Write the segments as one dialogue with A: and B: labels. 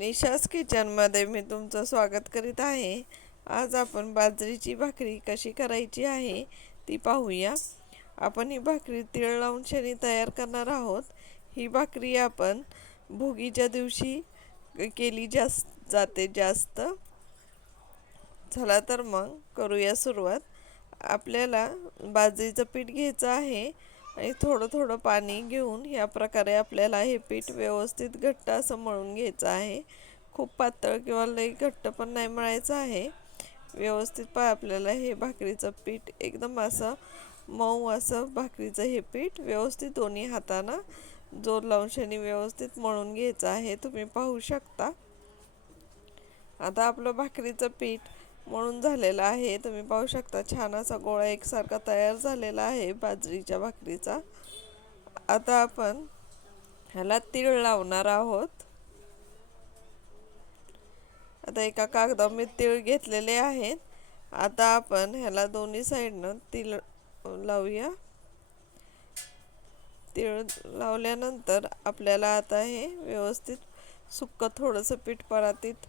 A: निशास किचनमध्ये मी तुमचं स्वागत करीत आहे. आज आपण बाजरीची भाकरी कशी करायची आहे ती पाहूया. आपण ही भाकरी तिळ लावून शनी तयार करणार आहोत. ही भाकरी आपण भोगीच्या दिवशी केली जास्त जाते जास्त. चला तर मग करूया सुरुवात. आपल्याला बाजरीचं पीठ घ्यायचं आहे. आणि थोडं थोडं पाणी घेऊन या प्रकारे आपल्याला हे पीठ व्यवस्थित घट्ट असं मळून घ्यायचं आहे. खूप पातळ किंवा लई घट्ट पण नाही मळायचं आहे. व्यवस्थित पा आपल्याला हे भाकरीचं पीठ एकदम असं मऊ असं भाकरीचं हे पीठ व्यवस्थित दोन्ही हातानं जोर लावून व्यवस्थित मळून घ्यायचं आहे. तुम्ही पाहू शकता. आता आपलं भाकरीचं पीठ मळून झालेला आहे. तुम्ही पाहू शकता छान असा गोळा एकसारखा तयार झालेला आहे बाजरीच्या भाकरीचा. आता आपण ह्याला तीळ लावणार आहोत. आता एका कागदा मी तीळ घेतलेले आहेत. आता आपण ह्याला दोन्ही साईडनं तीळ लावूया. तीळ लावल्यानंतर आपल्याला आता हे व्यवस्थित सुक्क थोडंसं पीठ परातीत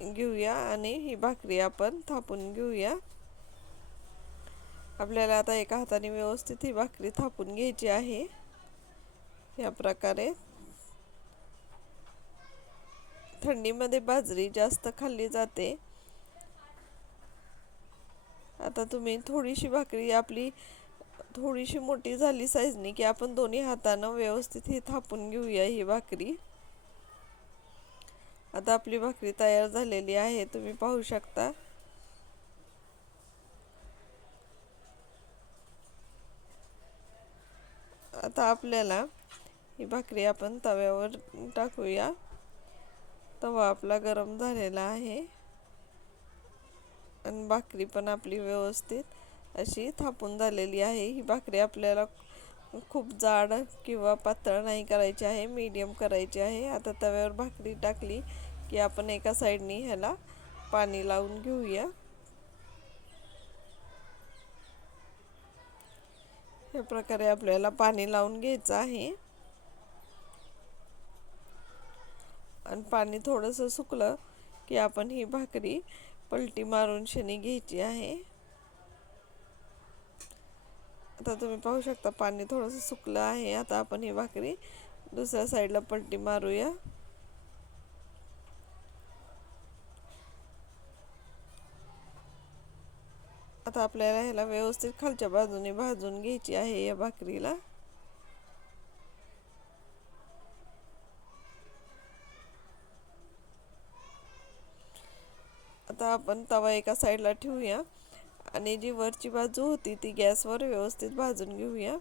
A: घेऊया आणि ही भाकरी आपण थापून घेऊया. आपल्याला आता एका हाताने व्यवस्थित ही भाकरी थापून घ्यायची आहे. या प्रकारे. थंडीमध्ये बाजरी जास्त खाल्ली जाते. आता तुम्ही थोडीशी भाकरी आपली थोडीशी मोठी झाली साईजनी की आपण दोन्ही हातानं व्यवस्थित ही थापून घेऊया ही भाकरी. आता आपली भाकरी तयार झालेली आहे तुम्ही पाहू शकता. आता आपल्याला ही भाकरी आपण तव्यावर टाकूया. तवा आपला गरम झालेला आहे. आणि भाकरी पण आपली व्यवस्थित अशी थापून झालेली आहे. ही भाकरी आपल्याला खूप जाड किंवा पातळ नाही करायची आहे मीडियम करायची आहे. आता तव्यावर भाकरी टाकली की आपण एका साईडनी ह्याला पाणी लावून घेऊया. ह्या प्रकारे आपल्याला पाणी लावून घ्यायचं आहे. आणि पाणी थोडंसं सुकलं की आपण ही भाकरी पलटी मारून शनी घ्यायची आहे. आता तुम्ही पाहू शकता पाणी थोडंसं सुकलं आहे. आता आपण ही भाकरी दुसऱ्या साईडला पलटी मारूया. आता आपल्याला ह्याला व्यवस्थित खालच्या बाजूने भाजून घ्यायची आहे या भाकरीला. आता आपण तवा एका साईडला ठेवूया आणि जी वरची बाजू होती ती गॅसवर व्यवस्थित भाजून घेऊया.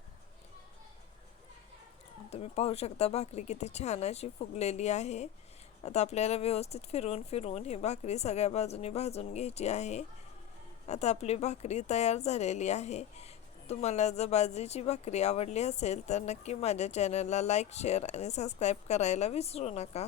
A: तुम्ही पाहू शकता भाकरी किती छान अशी फुगलेली आहे. आता आपल्याला व्यवस्थित फिरवून फिरवून ही भाकरी सगळ्या बाजूने भाजून घ्यायची आहे. आता आपली भाकरी तयार झालेली आहे. तुम्हाला जर बाजरीची भाकरी आवडली असेल तर नक्की माझ्या चॅनलला लाईक शेअर आणि सबस्क्राईब करायला विसरू नका.